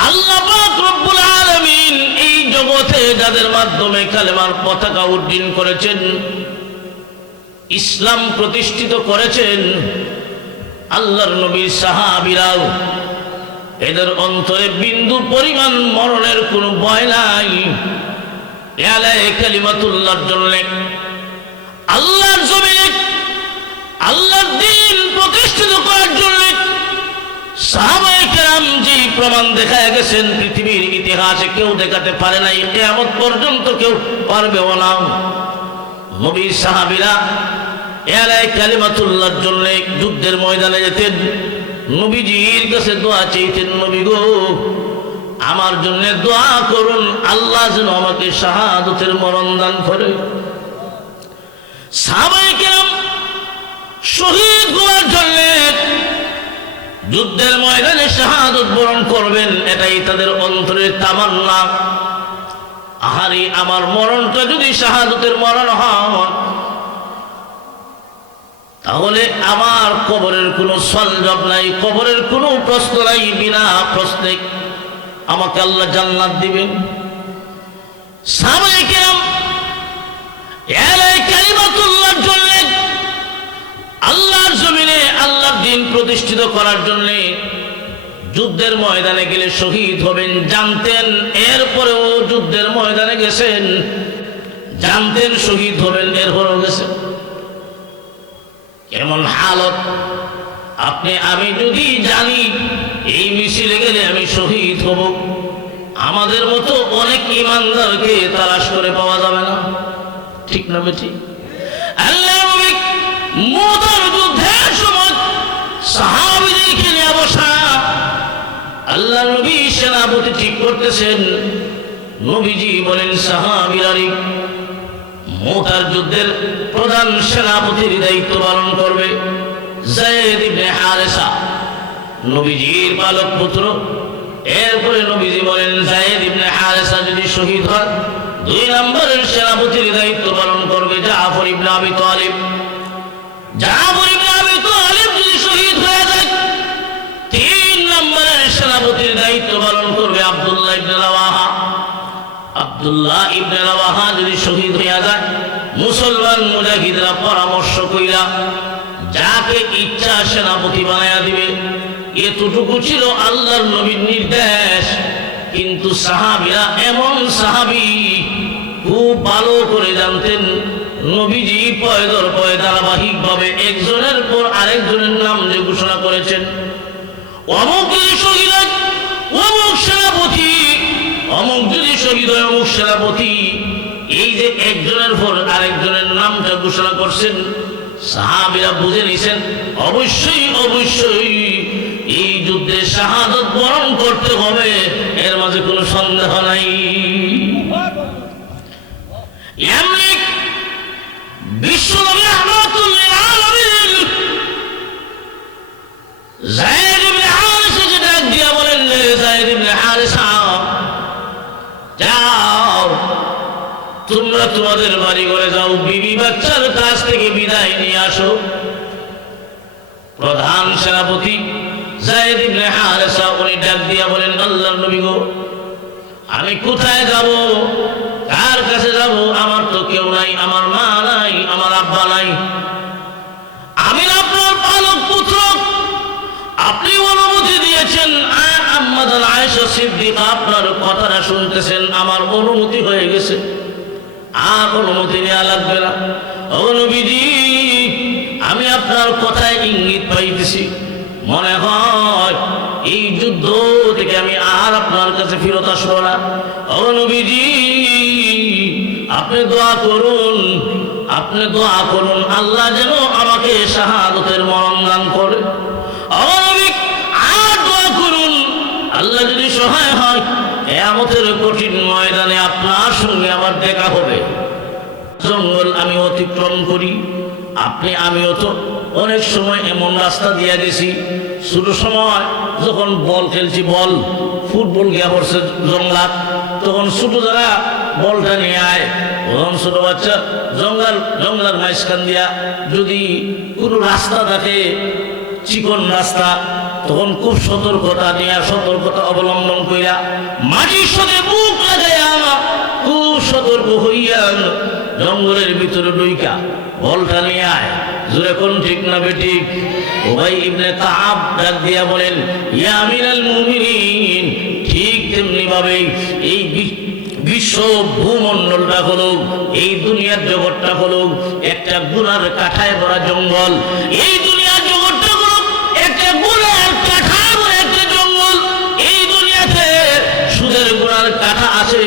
আল্লাহ পাক রব্বুল আলামিন এই জগতে যাদের মাধ্যমে কালেমার পতাকা উড্ডীন করেছেন, ইসলাম প্রতিষ্ঠিত করেছেন, আল্লাহর নবীর সাহাবীরাও, এদের অন্তরে বিন্দু পরিমাণ মরণের কোনো ভয় নাই। আলায়ে কালিমাতুল্লাহর জন্য, আল্লাহর জমিনে আল্লাহর দ্বীন প্রতিষ্ঠিত করার জন্য সাহাবায়ে কেরাম যে প্রমাণ দেখায় গেছেন, পৃথিবীর ইতিহাসে কেউ দেখাতে পারে নাই, কিয়ামত পর্যন্ত কেউ পারবেও না। নবীর সাহাবীরা আলায়ে কালিমাতুল্লাহর জন্য যুদ্ধের ময়দানে যেতেন, নবীজির কাছে দোয়া চাইতেন, নবী গো আমার জন্য দোয়া করুন, আল্লাহ যেন আমাকে শাহাদাতের মরণ দান করে। সাহাবায়ে কেরাম শহীদ হওয়ার জন্য যুদ্ধের ময়দানে শাহাদাত বরণ করবেন, এটাই তাদের অন্তরের তামান্না। আহারে, আমার মরণটা যদি শাহাদাতের মরণ হয়, তাহলে আমার কবরের কোনো সলজব নাই, কবরের কোনো প্রশ্ন নাই, বিনা প্রশ্নে আমাকে আল্লাহ জান্নাত দিবেন। সাহাবায়ে কেরাম কালিমাতুল্লাহর জন্য, আল্লাহর জমিনে আল্লাহর দ্বীন প্রতিষ্ঠিত করার জন্য যুদ্ধের ময়দানে গেলে শহীদ হবেন জানতেন, এরপরেও যুদ্ধের ময়দানে গেছেন, জানতেন শহীদ হবেন, এরপরেও গেছেন। কেমন হালত! আপনি আমি যদি জানি এই মিছিলে গেলে আমি শহীদ হব, আমাদের মতো অনেক ইমানদারকে তালাশ করে পাওয়া যাবে না, ঠিক না বেটি? আল্লাহ নবী মুতার যুদ্ধের সময় সাহাবীদেরকে নিয়ে বসা, আল্লাহ নবী সেনাপতি ঠিক করতেছেন। নবীজি বলেন, সাহাবীরা মুতার যুদ্ধের প্রধান সেনাপতির দায়িত্ব পালন করবে যায়েদ ইবনে হারেসা, নবীজির বালক পুত্র। এরপরে নবীজি বলেন, যায়েদ ইবনে হারেসা যদি শহীদ হয়, 2 নম্বরের সেনাপতির দায়িত্ব পালন করবে জাফর ইবনে আবি তালিব। জাফর ইবনে আবি তালিব যদি শহীদ হয়ে যায়, 3 নম্বরের সেনাপতির দায়িত্ব পালন করবে আব্দুল্লাহ ইবনে রাওয়াহা। আব্দুল্লাহ ইবনে রাওয়াহা যদি শহীদ হয়ে যায়, মুসলমান মুজাহিদরা পরামর্শ কইরা যাকে ইচ্ছা সেনাপতি বানায়া দিবে। এতটুকু ছিল আল্লাহর নবীর নির্দেশ। কিন্তু সাহাবীরা এমন সাহাবী, খুব ভালো করে জানতেন নবীজি পয়দর পয় ধারাবাহিকভাবে একজনের পর আরেকজনের নাম যে ঘোষণা করেছেন, অমুক যদি শহীদ হয় অমুক সেনাপতি, অমুক যদি শহীদ হয় অমুক সেনাপতি, এই যে একজনের পর আরেকজনের নামটা ঘোষণা করছেন, সাহাবীরা বুঝে নিছেন অবশ্যই অবশ্যই এই যুদ্ধে শাহাদাত বরণ করতে হবে, এর মাঝে কোনো সন্দেহ নাই। এমনি বিশ্বনবী রাহমাতুল লিল আলামিন যায়েদ ইবনে হারেসাকে ডাক দিয়া বলেন, যায়েদ ইবনে হারেসা, যাও তোমরা তোমাদের বাড়ি ঘরে যাও, বিবি বাচ্চার কাছ থেকে বিদায় নিয়ে আসো। প্রধান সেনাপতি যায়েদ ইবনে হারেসা উনি ডাক দিয়া বলেন, আল্লাহর নবী গো, আমি কোথায় যাব, কার কাছে যাব? আমার তো কেউ নাই, আমার মা নাই, আমার আব্বা নাই, আমি আপনার পালক পুত্র। আপনি অনুমতি দিয়েছেন, আম্মা জান আয়েশা সিদ্দিকা আপনার কথাটা শুনতেছেন, আমার অনুমতি হয়ে গেছে, আর অনুমতি নেওয়া লাগবে না। ও নবীজি, আমি আপনার কথায় ইঙ্গিত পাইতেছি, মনে হয় এই যুদ্ধ থেকে আমি আর আপনার কাছে ফিরত আসবো না। ও নবীজি, আপনি দোয়া করুন, আপনি দোয়া করুন আল্লাহ যেন আমাকে শাহাদাতের মরণ দান করে। ও নবী, আর দোয়া করুন আল্লাহ যদি সহায় হয়, কিয়ামতের কঠিন ময়দানে আপনার সঙ্গে আমার দেখা হবে। জঙ্গল আমি অতিক্রম করি, আপনি আমিও তো অনেক সময় এমন রাস্তা দিয়ে গেছি, ছোট সময় যখন বল খেলছি, বল ফুটবল গিয়া পড়ছে জঙ্গলাত, তখন ছোট যারা বলটা নিয়ে আয়, তখন ছোট বাচ্চা জঙ্গলার মাঝখান দিয়া যদি কোনো রাস্তা থাকে, চিকন রাস্তা, তখন খুব সতর্কতা অবলম্বন কইরা মাটির সাথে বুক লাগাইয়া খুব সতর্ক হইয়া জঙ্গলের ভিতরে ঢুইকা বলটা নিয়ে আয়। জোরে কোন ঠিক না বেঠিক? উবাই ইবনে কাব ডাক দিয়া বলেন, ইয়া আমিরাল মুমিনিন, ঠিক তেমনি ভাবে এই বিশ্ব ভূমণ্ডলটা হলো, এই দুনিয়ার জগৎটা হলো একটা গুনার কাঠায় ভরা জঙ্গল। এই দুনিয়ার জগৎটা হলো একটা গুনার কাঠায় ভরা একটা জঙ্গল। এই দুনিয়াতে সুদের গুনার কাঠা আছে,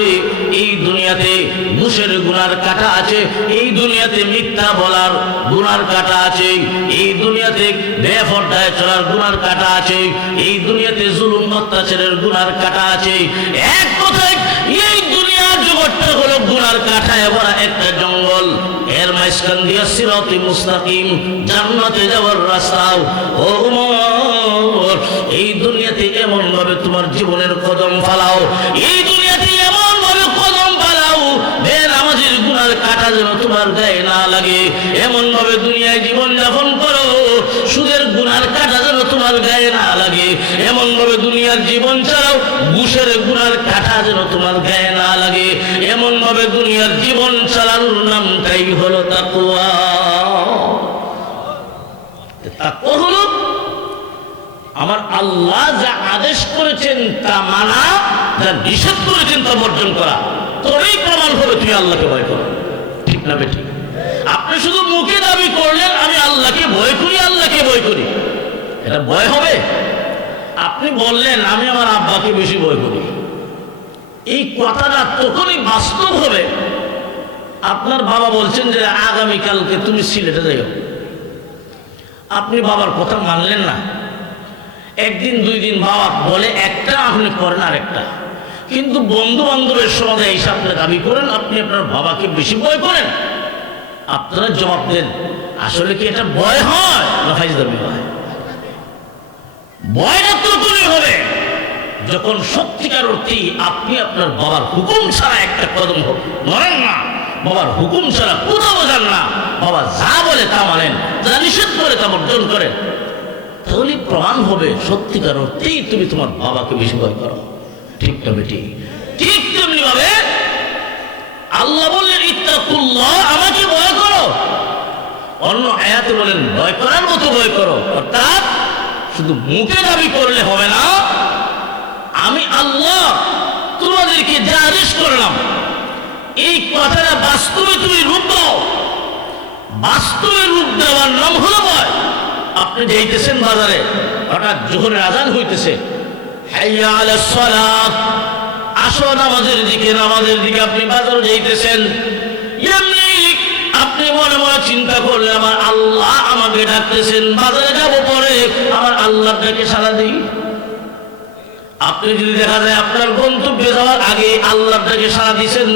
এই দুনিয়াতে ঘুষের গুনার কাঠা আছে, এই দুনিয়া দুনিয়াতে মিথ্যা বলার গুনার কাটা আছে, এই দুনিয়াতে বেপরদায় চলার গুনার কাটা আছে, এই দুনিয়াতে জুলুম অত্যাচারের গুনার কাটা আছে। এক কথায় এই দুনিয়ার জগৎটা হলো গুনার কাটায় ভরা একটা জঙ্গল। এর মাঝখান দিয়ে সিরাতে মুস্তাকিম জান্নাতে যাওয়ার রাস্তাও। ও উমর, এই দুনিয়াতে এমন ভাবে তোমার জীবনের কদম ফালাও, এই দুনিয়াতে এমন ভাবে কদম ফালাও বেনামাজির গুনার কাটা যেন তোমার গায়ে না লাগে, এমন ভাবে দুনিয়ায় জীবন যাপন করো সুদের গুনার কাটা যেন তোমার গায়ে না লাগে, এমন ভাবে দুনিয়ার জীবন চালাও ঘুষের গুনার কাটা যেন তোমার গায়ে না লাগে, এমন ভাবে দুনিয়ার জীবন চালানোর নামটাই হলো তাকওয়া। তাকওয়া হলো আমার আল্লাহ যা আদেশ করেছেন তা মানা, যা নিষেধ করেছেন তা বর্জন করা। তবেই প্রমাণ হবে তুমি আল্লাহকে ভয় করো। ঠিক না বেঠিক? আপনি শুধু মুখে দাবি করলেন আমি আল্লাহকে ভয় করি, আল্লাহকে ভয় করি, এটা ভয় হবে? আপনি বললেন আমি আমার আব্বাকে বেশি ভয় করি, এই কথাটা তখনই বাস্তব হবে আপনার বাবা বলছেন যে আগামীকালকে তুমি সিলেটে যাও, আপনি বাবার কথা মানলেন না। একদিন দুই দিন বাবা বলে একটা, আপনি করেন আরেকটা। কিন্তু বন্ধু বান্ধবের সমাজে এই আপনি দাবি করেন আপনি আপনার বাবাকে বেশি ভয় করেন। আপনারা জবাব দেন, আসলে কি এটা ভয় হয় না ফাইজলামি হয়? ভয়টা তখনই হবে যখন সত্যিকার অর্থেই আপনি আপনার বাবার হুকুম ছাড়া একটা কদম নড়েন না, বাবার হুকুম ছাড়া কোথাও যান না, বাবা যা বলে তা মানেন, যা নিষেধ করে তা বর্জন করেন। তাহলে প্রমাণ হবে সত্যিকার অর্থেই তুমি তোমার বাবাকে বেশি ভয় করো। ঠিক না বেটি? ঠিক তেমনি ভাবে আল্লাহ বললেন ইত্তাকুল্লাহ, আমাকে ভয় করো। অন্য আয়াতে বলেন ভয় করার মতো ভয় করো। অর্থাৎ শুধু মুখে দাবি করলে হবে না, আমি আল্লাহ তোমাদেরকে যা আদেশ করলাম এই কথাটা বাস্তবে তুমি রূপ দাও। বাস্তবে রূপ দেওয়ার নাম হলো ভয়। আপনি যাইতেছেন বাজারে, হঠাৎ জোহরের আজান হইতেছে, হাইয়া আলাস সালাত, আসো নামাজের দিকে, নামাজের দিকে আপনি বাজারে যাইতেছেন। এমনি আপনি মনে মনে চিন্তা করলে আমার আল্লাহ আমাকে ডাকতেছেন, বাজারে যাব পরে আমার আল্লাহর ডাকে সাড়া দিই। আপনি যদি দেখা যায় আপনার গন্তব্যে যাওয়ার আগে আল্লাহর ডাকে সাড়া দিয়েছেন,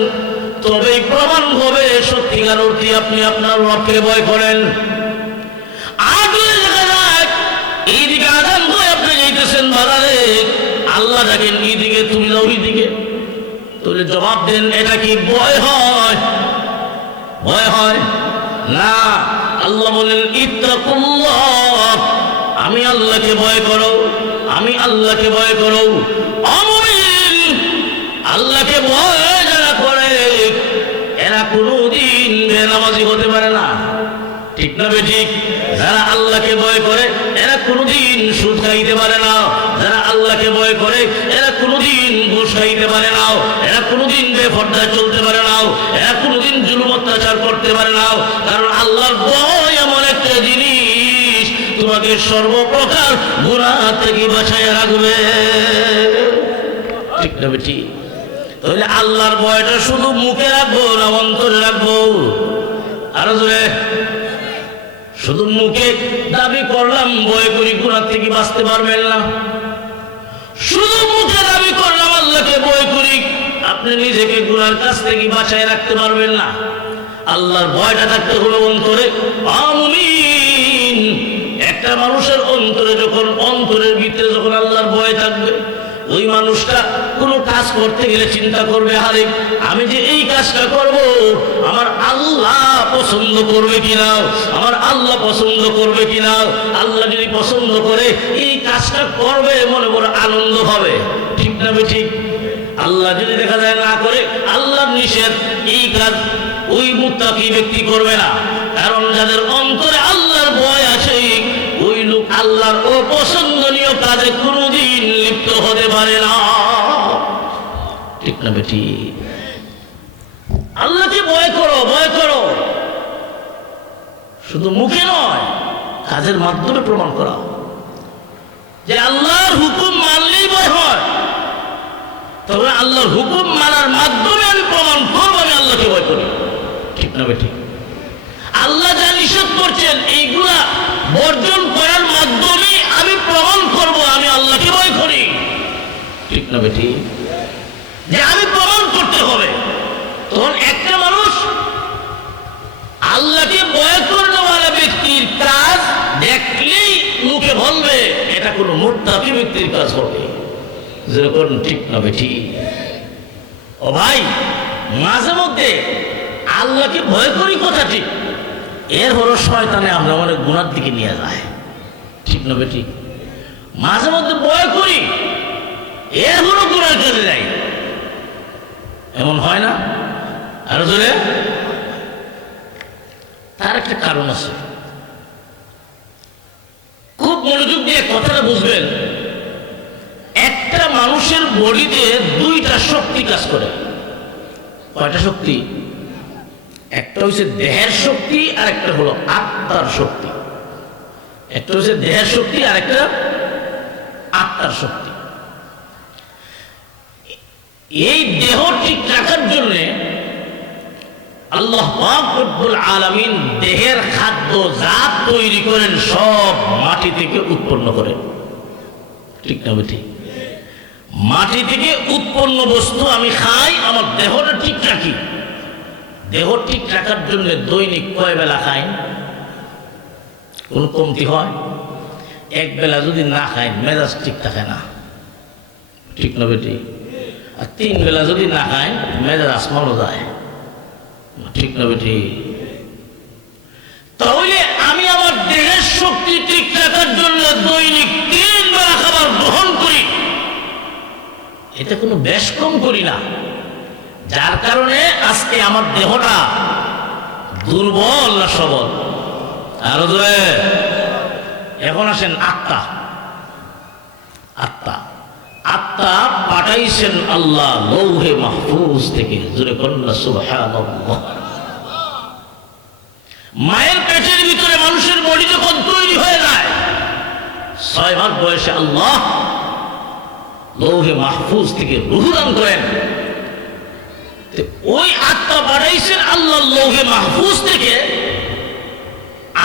তবেই প্রমাণ হবে সত্যিকার অর্থে আপনি আপনার রবকে ভয় করেন। আর যদি দেখা যায় এইদিকে আজান হয়ে আপনি যাইতেছেন বাজারে, আল্লাহ ডাকেন এইদিকে, তুমি যাও ওইদিকে, তাহলে জবাব দেন এটা কি ভয় হয়? ভয় হয় না। আল্লাহ বলেন ইত্তাকুল্লাহ, আমি আল্লাহকে ভয় করো, আমি আল্লাহকে ভয় করো। মুমিন আল্লাহকে ভয় যারা করে এরা কোনোদিন বেনামাজি হতে পারে না। ঠিক না বেঠিক? যারা আল্লাহকে ভয় করে এরা কোনোদিন সুদ খাইতে পারে না, যারা আল্লাহকে ভয় করে এরা কোনোদিন ঘুষ খাইতে পারে না, এরা কোনোদিন বেপরদায় চলতে পারে না, এরা কোনোদিন জুলুম অত্যাচার করতে পারে না। কারণ আল্লাহর ভয় এমন একটা জিনিস তোমাকে সর্বপ্রকার গুনাহ থেকে বাঁচায় রাখবে। ঠিক না বেঠিক? তাহলে আল্লাহর ভয়টা শুধু মুখে রাখবো না অন্তরে রাখবো? আরো জোরে। শুধু মুখে দাবি করলাম ভয় করি, গুনাহ থেকে বাঁচতে পারবেন না। শুধু মুখে দাবি করলাম আল্লাহকে ভয় করি, আপনি নিজেকে গুনার কাছ থেকে বাঁচায় রাখতে পারবেন না। আল্লাহর ভয়টা থাকতে হলো অন্তরে। মুমিন একটা মানুষের অন্তরে যখন, অন্তরের ভিতরে যখন আল্লাহর ভয় থাকবে, ওই মানুষটা কোনো কাজ করতে গেলে চিন্তা করবে, আরে আমি যে এই কাজটা করব আমার আল্লাহ পছন্দ করবে কিনা, আমার আল্লাহ পছন্দ করবে কিনা। আল্লাহ যদি পছন্দ করে এই কাজটা করবে, মনে বড় আনন্দ হবে। ঠিক না ঠিক? আল্লাহ যদি দেখা যায় না করে, আল্লাহর নিষেধ, এই কাজ ওই মুত্তাকি ব্যক্তি করবে না। কারণ যাদের অন্তরে আল্লাহর ভয় আছে ওই লোক আল্লাহর অপছন্দনীয় কাজে কোনোদিন লিপ্ত হতে পারে না। ঠিক না বেটি? আল্লাহকে ভয় করো, ভয় করো, শুধু মুখে নয়, কাজের মাধ্যমে প্রমাণ করা যে আল্লাহর হুকুম মানলেই ভয় হয়। তবে আল্লাহর হুকুম মানার মাধ্যমে আমি প্রমাণ করবো আমি আল্লাহকে ভয় করি। ঠিক না বেটি? আল্লাহ যা নিষেধ করছেন এইগুলা বর্জন করার মাধ্যমে আমি প্রমাণ করব আমি আল্লাহকে ভয় করি। ঠিক না বেটি? যে আমি প্রমাণ করতে হবে। তখন একটা মানুষ আল্লাহকে ভয় করনেওয়ালা ব্যক্তির কাজ দেখলেই মুখে বলবে এটা কোনো মুত্তাকি ব্যক্তির কাজ হবে। যেরকম ঠিক না বেটি? ও ভাই, মাঝে মধ্যে আল্লাহকে ভয় করি কথা ঠিক, এর হলো শয়তানে আমরা অনেক গুনার দিকে নিয়ে যায়। ঠিক না বেটি? মাঝে মধ্যে ভয় করি, এর হলো গুনার কাজে যাই। এমন হয় না? আরো জোরে। তার একটা কারণ আছে, খুব মনোযোগ দিয়ে কথাটা বুঝবেন। একটা মানুষের বডিতে দুইটা শক্তি কাজ করে। কয়টা শক্তি? একটা হচ্ছে দেহের শক্তি আর একটা হলো আত্মার শক্তি। একটা হচ্ছে দেহের শক্তি আর একটা আত্মার শক্তি। এই দেহ ঠিক রাখার জন্য আল্লাহ পাক রব্বুল আলামিন দেহের খাদ্য জাত তৈরি করেন সব মাটি থেকে উৎপন্ন করেন। ঠিক না বেটি? মাটি থেকে উৎপন্ন বস্তু আমি খাই, আমার দেহটা ঠিক রাখি। দেহ ঠিক রাখার জন্য দৈনিক কয় বেলা খাই? কোন কমতি হয়? এক বেলা যদি না খাই মেজাজ ঠিক থাকে না। ঠিক না বেটি? আর 3 বেলা যদি না খাই মেজাজ আসমানো যায়। ঠিক না বেটি? তাহলে আমি আমার দেহের শক্তি ঠিক রাখার জন্য দৈনিক 3 বেলা খাবার গ্রহণ করি, এটা কোনো বেশ কম করি না। যার কারণে আজকে আমার দেহটা দুর্বল না সবল? আরো জোরে। এখন আসেন আত্মা। আত্মা আত্মা পাঠাইছেন আল্লাহ লৌহে মাহফুজ থেকে। জোরে কন্যা সুবহানাল্লাহ। মায়ের পেটের ভিতরে মানুষের বডি যখন তৈরি হয়ে যায় 6 মাস বয়সে আল্লাহ লৌহে মাহফুজ থেকে রূহ দান করেন। ওই আত্মা পাঠাইছেন আল্লাহ লৌহে মাহফুজ থেকে,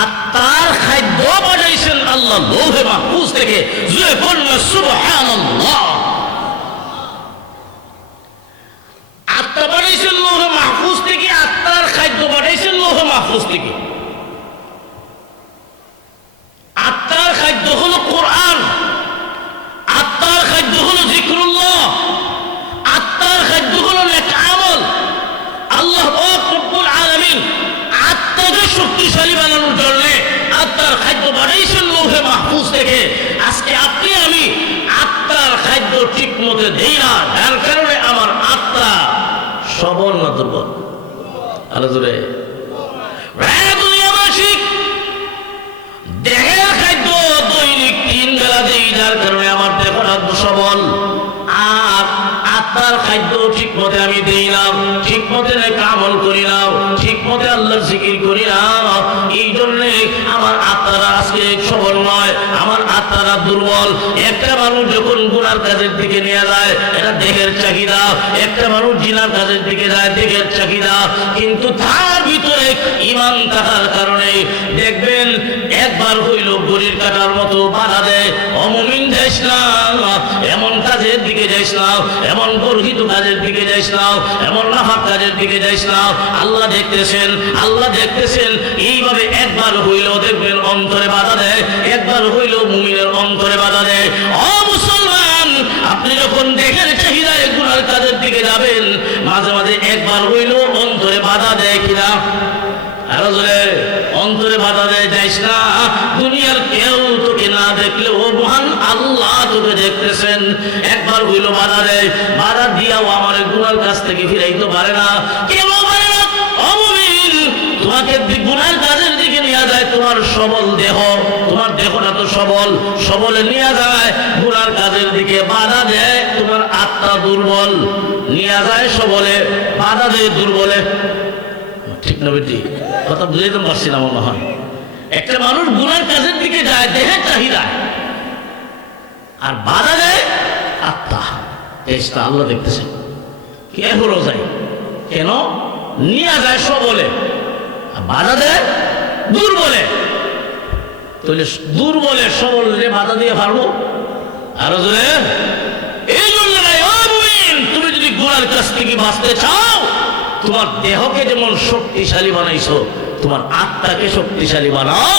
আত্মার খাদ্য পাঠাইছেন আল্লাহ লৌহে মাহফুজ থেকে। জোরে কন্যা সুবহানাল্লাহ। আত্মা পাঠাইছেন লৌহে মাহফুজ থেকে, আত্মার খাদ্য পাঠাইছেন লৌহে মাহফুজ থেকে। আত্মার খাদ্য হলো কোরআন, আত্মার খাদ্য হলো জিকরুল্লাহ, আত্মার খাদ্য হলো নেক আমল। আল্লাহ পাক রব্বুল আলামিন আত্মাকে শক্তিশালী বানানোর জন্য আত্মার খাদ্য পাঠাইছেন লৌহে মাহফুজ থেকে। আজকে আপনি আমি আত্মার খাদ্য ঠিক মতো দেই না, যার কারণে আমার আত্মা সবল না দুর্বল? আলো জোরে। দুনিয়াবাসী দেহের খাদ্য দৈনিক 3 বেলা দেই, যার কারণে আমার দেহটা সবল। আর আত্মার খাদ্য ঠিক মতে আমি দেই না, ঠিক মতে আমল করি না, ঠিক মতে আল্লাহর জিকির করি না। এই জন্যে আমার আত্মারা আজকে সবল নয়, আমার আত্মারা দুর্বল। একটা মানুষ যখন গুনার কাজের দিকে নিয়ে যায় এটা দেহের চাহিদা, একটা মানুষ জিনার কাজের দিকে যায় দেহের চাহিদা, কিন্তু তার ভিতরে ঈমান থাকার কারণে দেখবেন একবার হইল গড়ির কাটার মতো বাধা দেয়। অমুমিন যাইস না, এমন কাজের দিকে যাইস না, এমন গর্হিত কাজের দিকে যাইস না, এমন নাফাক কাজের দিকে যাইস না। আল্লাহ দেখতেছেন, আল্লাহ দেখতেছেন। এইভাবে একবার হইল দেখবেন অন্তরে বাধা দেয়, একবার হইল মুমিনের অন্তরে বাধা দেয়। ও মুসলমান, আপনি যখন দেখেন চাহিদায় গুনার কাজের দিকে যাবেন, মাঝে মাঝে একবার হইল অন্তরে বাধা দেয় কিনা? আরো জোরে। অন্তরে বাধা দেয়, যাইস না। দুনিয়ার কেউ তোকে না দেখলে ও মহান আল্লাহ তোকে দেখতেছেন। একবার হইল বাধা দেয়, বাধা দিয়াও আমার গুনার কাছ থেকে ফিরাইতে পারে না। কেন পারে না? অমুমিন তোমাকে গুনার কাজের দিকে নিয়ে যায় তোমার সবল দেহ, তোমার দেহটা তো সবল, সবলে নিয়ে যায় গুনার কাজের দিকে। বাধা দেয় তোমার আত্মা দুর্বল, নিয়ে যায় সবলে, বাধা দেয় দুর্বলে। ঠিক না বেটি? কথা বুঝাইতে পারছি না মনে হয়। একটা মানুষ গুনার কাজের দিকে যায় দেহের চাহিদা, আর বাধা দেয় আত্মা। তেজটা আল্লাহ দেখতেছেন। কে হলো যায় কেন? নিয়ে যায় সবলে, বাধা দেয় দুর্বলে, তাহলে দুর্বলে সবলে বাধা দিয়ে পারবো? আরো জোরে। এই জন্য তুমি যদি গুনার কাছ থেকে বাঁচতে চাও, তোমার দেহকে যেমন শক্তিশালী বানাইছো, তোমার আত্মাকে শক্তিশালী বানাও।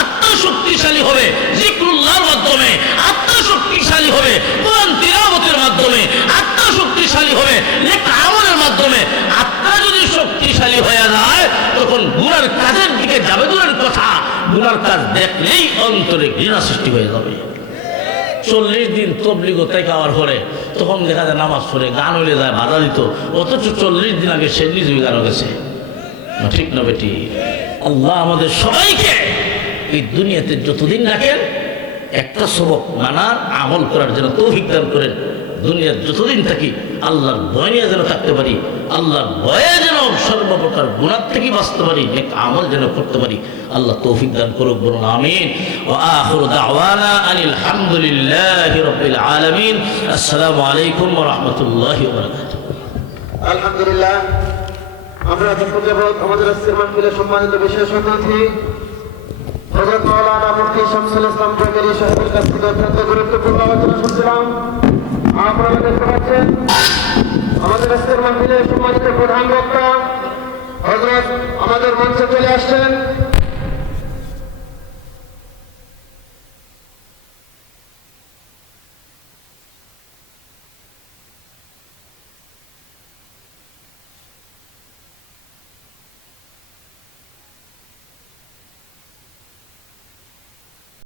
আত্মা শক্তিশালী হবে জিকরুল্লাহর মাধ্যমে, আত্মা শক্তিশালী হবে কোরআন তিলাওয়াতের মাধ্যমে, আত্মা শক্তিশালী হবে নেক আমলের মাধ্যমে। আত্মা যদি শক্তিশালী হয়ে যায়, তখন গুনার কাজের দিকে যাবে দূরের কথা, গুনার কাজ দেখলেই অন্তরে ঘৃণা সৃষ্টি হয়ে যাবে। 40 দিন তবলিগ থেকে আওয়ার পরে তখন দেখা যায় নামাজ পড়ে গান হইলে যায় বাধা দিত, অথচ 40 দিন আগে সে নিজেই গান গেছে। ঠিক না বেটি? আল্লাহ আমাদের সবাইকে এই দুনিয়াতে যতদিন রাখেন একটা সবক মানার আমল করার জন্য তৌফিক দান করেন। দুনিয়ার যতদিন থাকি আল্লাহর ভয় নিয়ে যেন থাকতে পারি, আল্লাহর ভয়ে যেন সর্বপ্রকার গুনাহ থেকে বাঁচতে পারি, নেক আমল যেন করতে পারি। আল্লাহ তৌফিক দান করুক, বলুন আমিন। ওয়া আখিরু দাওয়ানা আনিল হামদুলিল্লাহি রাব্বিল আলামিন। আসসালামু আলাইকুম ওয়া রাহমাতুল্লাহি ওয়া বারাকাতুহু। আলহামদুলিল্লাহ, আমরা আমাদের আজকের মাহফিলের সম্মানিত বিশেষ অতিথি হযরত মাওলানা মুফতি শামসুল ইসলাম জামিরি সাহেবের কাছ থেকে অত্যন্ত গুরুত্বপূর্ণ আলোচনা শুনছিলাম। আপনারা দেখতে পাচ্ছেন আমাদের আজকের মাহফিলের সম্মানিত প্রধান বক্তা হযরত আমাদের মঞ্চে চলে আসছেন।